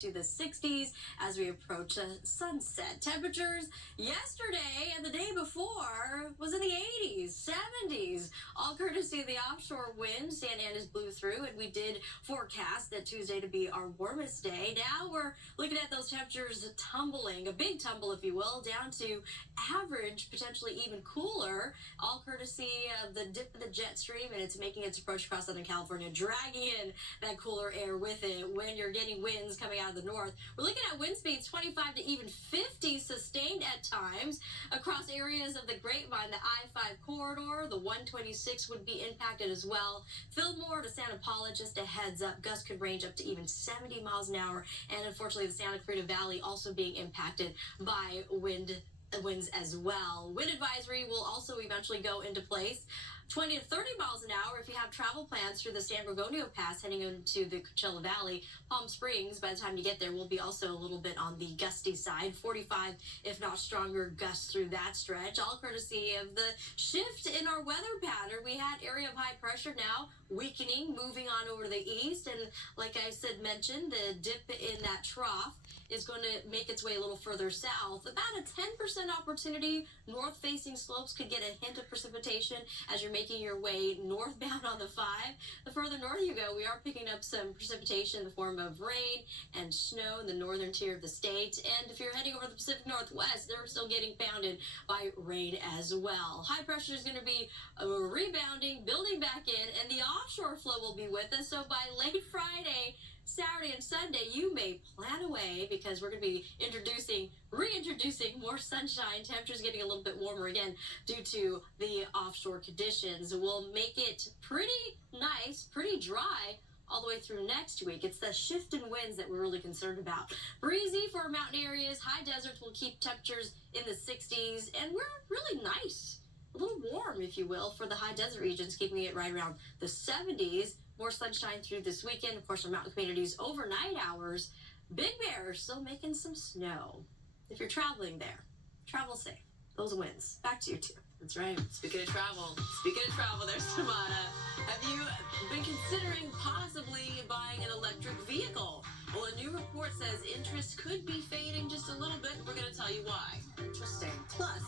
to the 60s as we approach sunset. Temperatures yesterday and the day before was in the 80s, 70s, all courtesy of the offshore wind. Santa Ana's blew through, and we did forecast that Tuesday to be our warmest day. Now we're looking at those temperatures tumbling, a big tumble, if you will, down to average, potentially even cooler, all courtesy of the dip of the jet stream, and it's making its approach across Southern California, dragging in that cooler air with it when you're getting winds coming out of the north. We're looking at wind speeds 25 to even 50 sustained at times across areas of the Grapevine, the I-5 corridor. The 126 would be impacted as well. Fillmore to Santa Paula, just a heads up, gusts could range up to even 70 miles an hour, and unfortunately the Santa Clarita Valley also being impacted by winds as well. Wind advisory will also eventually go into place. 20 to 30 miles an hour if you have travel plans through the San Gorgonio Pass heading into the Coachella Valley. Palm Springs, by the time you get there, will be also a little bit on the gusty side. 45, if not stronger, gusts through that stretch. All courtesy of the shift in our weather pattern. We had area of high pressure now weakening, moving on over to the east. And like I mentioned, the dip in that trough is going to make its way a little further south. About a 10% opportunity. North-facing slopes could get a hint of precipitation as you're making your way northbound on the 5. The further north you go, we are picking up some precipitation in the form of rain and snow in the northern tier of the state. And if you're heading over the Pacific Northwest, they're still getting pounded by rain as well. High pressure is going to be rebounding, building back in, and the offshore flow will be with us. So by late Friday, Saturday and Sunday, you may plan away because we're going to be reintroducing more sunshine. Temperatures getting a little bit warmer again due to the offshore conditions. Will make it pretty nice, pretty dry all the way through next week. It's the shift in winds that we're really concerned about. Breezy for mountain areas. High deserts will keep temperatures in the 60s, and we're really nice. A little warm, if you will, for the high desert regions, keeping it right around the 70s. More sunshine through this weekend. Of course, our mountain communities, overnight hours. Big Bear still making some snow. If you're traveling there, travel safe. Those winds. Back to you two. That's right. Speaking of travel, there's Soumada. Have you been considering possibly buying an electric vehicle? Well, a new report says interest could be fading just a little bit. We're going to tell you why. Interesting. Plus,